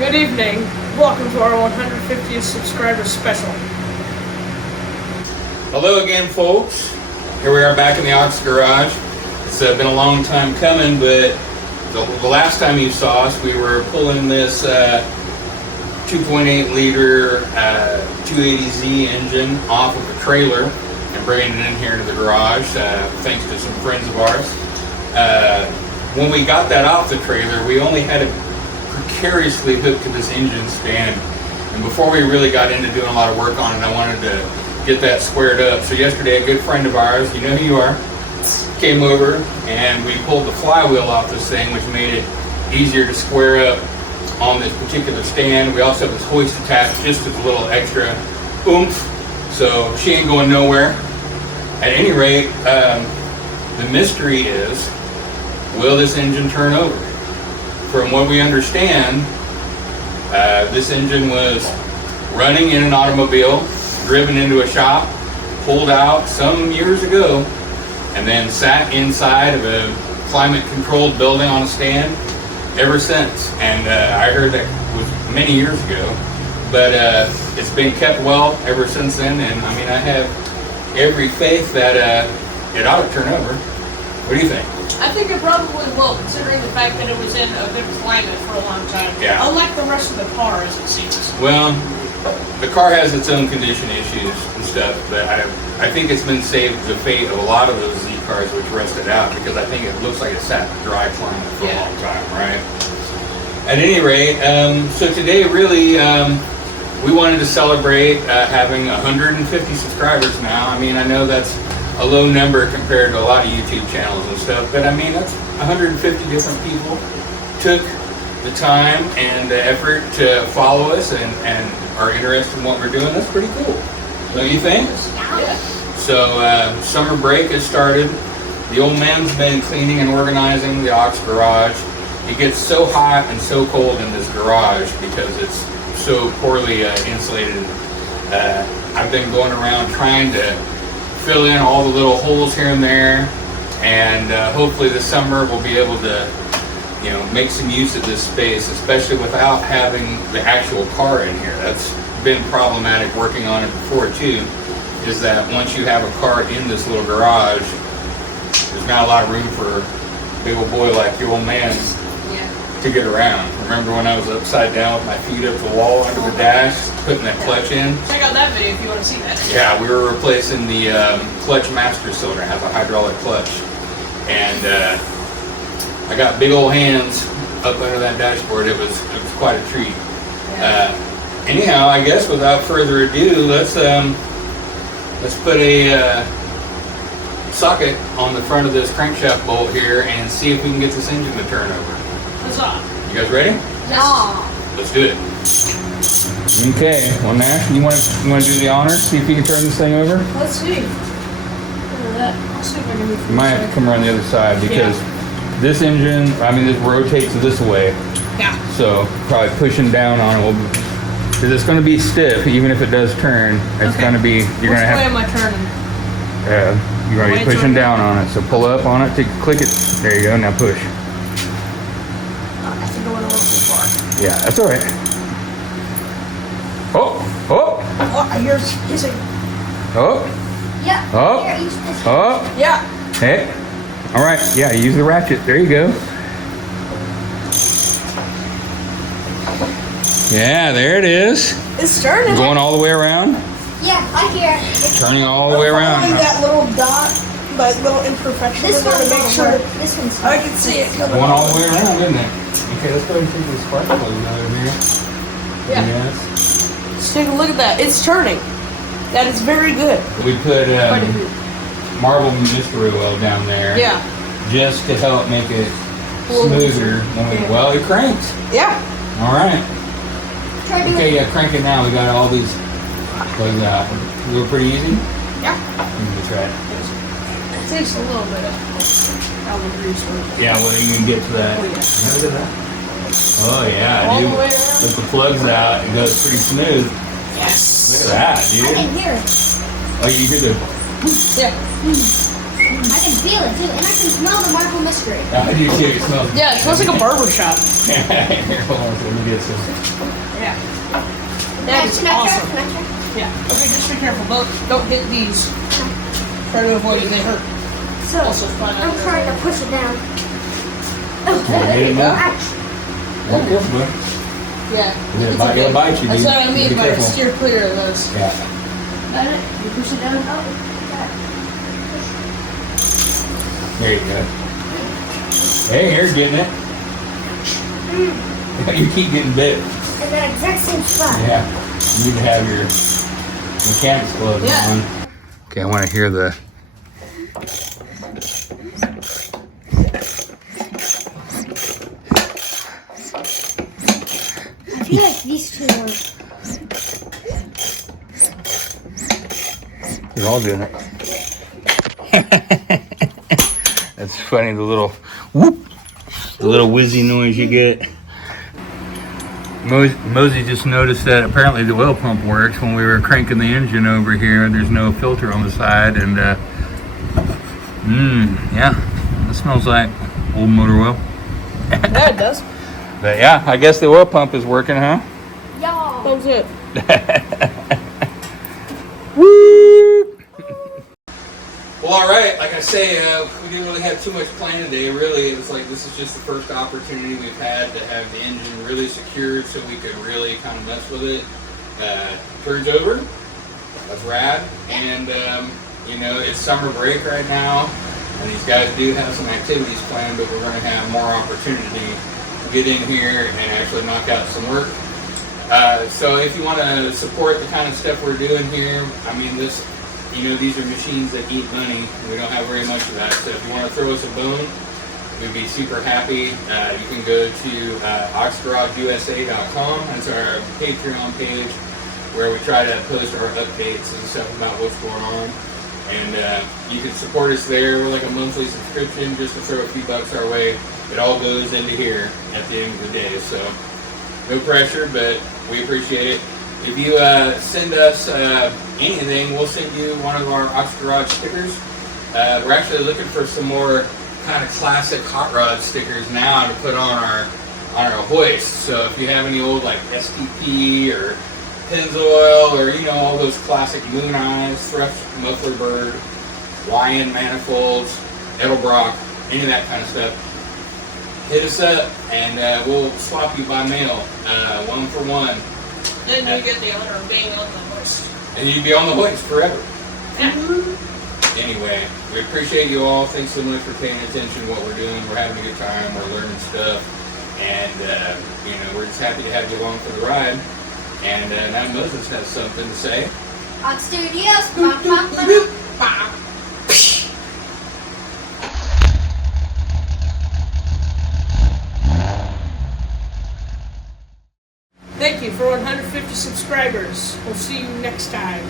Good evening. Welcome to our 150th subscriber special. Hello again, folks. Here we are back in the Ox Garage. It's been a long time coming, but the last time you saw us, we were pulling this 2.8 liter 280Z engine off of a trailer and bringing it in here to the garage, thanks to some friends of ours. When we got that off the trailer, we only had it precariously hooked to this engine stand. And before we really got into doing a lot of work on it, I wanted to get that squared up. So yesterday, a good friend of ours, you know who you are, came over and we pulled the flywheel off this thing, which made it easier to square up on this particular stand. We also have this hoist attached just as a little extra oomph, so she ain't going nowhere. At any rate, the mystery is, will this engine turn over? From what we understand, this engine was running in an automobile, driven into a shop, pulled out some years ago, and then sat inside of a climate-controlled building on a stand ever since. And I heard that was many years ago, but it's been kept well ever since then. And I mean, I have every faith that it ought to turn over. What do you think? I think it probably will, considering the fact that it was in a good climate for a long time. Yeah. Unlike the rest of the car, as it seems. Well, the car has its own condition issues and stuff, but I think it's been saved the fate of a lot of those Z cars which rusted out, because I think it looks like it sat in dry climate for a long time, right? At any rate, so today really we wanted to celebrate having 150 subscribers now. I mean, I know that's a low number compared to a lot of YouTube channels and stuff, but I mean, that's 150 different people took the time and the effort to follow us and are interested in what we're doing. That's pretty cool, don't you think? Yeah. So summer break has started. The old man's been cleaning and organizing the Ox Garage. It gets so hot and so cold in this garage because it's so poorly insulated. I've been going around trying to fill in all the little holes here and there, and hopefully this summer we'll be able to, you know, make some use of this space, especially without having the actual car in here. That's been problematic working on it before too, is that once you have a car in this little garage, there's not a lot of room for a big old boy like your old man to get around. Remember when I was upside down with my feet up the wall under the dash, putting that clutch in? Check out that video if you want to see that. Yeah, we were replacing the clutch master cylinder. It has a hydraulic clutch. And I got big old hands up under that dashboard. It was quite a treat. Anyhow, I guess without further ado, let's put a socket on the front of this crankshaft bolt here and see if we can get this engine to turn over. Huzzah. You guys ready? Yeah. Let's do it. Okay, well, Nash, you want to do the honors? See if you can turn this thing over? Let's see. Look at that. I'll see if I can move. You might have to come around the other side because this engine, I mean, this rotates this way. Yeah. So probably pushing down on it will, because it's going to be stiff even if it does turn. It's going to be, you're going to have. Which way am I turning? You're going to be pushing down on it. So pull up on it to click it. There you go. Now push. I think I went a little too far. Yeah, that's all right. Oh, oh, Oh, you're hissing. oh, Yeah. oh, Here, use this. oh. Yeah. Hey. All right. Yeah, use the ratchet. There you go. Yeah, there it is. It's turning. Going all the way around. Yeah, I hear it. Turning all the way around. Following that little dot, like little imperfection in This there one's to make sure This one's I can see it coming. Going all the way around, isn't it? Okay, let's go ahead and take this spark plug out of here. Yeah. Yes. Let's take a look at that. It's turning. That is very good. We put Quite a bit. marble mystery oil down there. Yeah. Just to help make it Cool. smoother. Well, it cranks. Yeah. All right. Try to Okay, yeah, crank it now. We got all these plugs out. Go pretty easy. Yeah. Let me try it. It takes a little bit of almond grease work. Yeah, well, you can get to that. Oh, yeah. Look at that. Oh, yeah, All dude. the way around. With the plugs out, it goes pretty smooth. Yes. Look at that, I dude. can hear it. Oh, you hear the... Yeah. I can feel it too, and I can smell the marble mystery. I do too. It smells. Yeah, it smells like a barber shop. Here, hold on, let me get some. Yeah. That is Can I check? awesome. Can I check? Yeah. Okay, just be careful. Don't hit these. Try to avoid it. They hurt. So, Also fun. I'm trying to push it down. Oh, Wanna there hit you it go. now? Ouch. Yeah. It'll bite you, That's dude. what I mean Be by careful. steer clear of those. Yeah. Got it? You push it down. Oh, There you go. Hey, you're getting it. You keep getting bit. in that exact same spot. Yeah. You need to have your mechanics gloves Yeah. on. Okay, I want to hear the. I feel like these two are. They're all doing it. That's funny, the little whoop, the little whizzy noise you get. Mosey just noticed that apparently the oil pump works when we were cranking the engine over here. There's no filter on the side, and yeah, it smells like old motor oil. Yeah, it does. But yeah, I guess the oil pump is working, huh? Y'all. Thumbs up. Woo! Well, all right. Like I say, we didn't really have too much planned today. Really, it was like this is just the first opportunity we've had to have the engine really secured, so we could really kind of mess with it. Turns over. That's rad. And you know, it's summer break right now, and these guys do have some activities planned, but we're going to have more opportunity to get in here and actually knock out some work. So if you want to support the kind of stuff we're doing here, I mean, this, you know, these are machines that eat money. We don't have very much of that. So if you want to throw us a bone, we'd be super happy. You can go to oxgarageusa.com. That's our Patreon page where we try to post our updates and stuff about what's going on. And you can support us there. We're like a monthly subscription just to throw a few bucks our way. It all goes into here at the end of the day. So no pressure, but we appreciate it. If you send us anything, we'll send you one of our Ox Garage stickers. We're actually looking for some more kind of classic hot rod stickers now to put on our hoist. So if you have any old like STP or Pennzoil or you know all those classic Moon Eyes, Thrush Muffler Bird, YN manifolds, Edelbrock, any of that kind of stuff, hit us up and we'll swap you by mail, 1 for 1. Then you get the honor of being on the hoist. And you'd be on the hoist forever. Yeah. Anyway, we appreciate you all. Thanks so much for paying attention to what we're doing. We're having a good time. We're learning stuff. And, you know, we're just happy to have you along for the ride. And now Moses has something to say. Ox Studios. Bop, bop, bop. Bop. Thank you for 150 subscribers. We'll see you next time.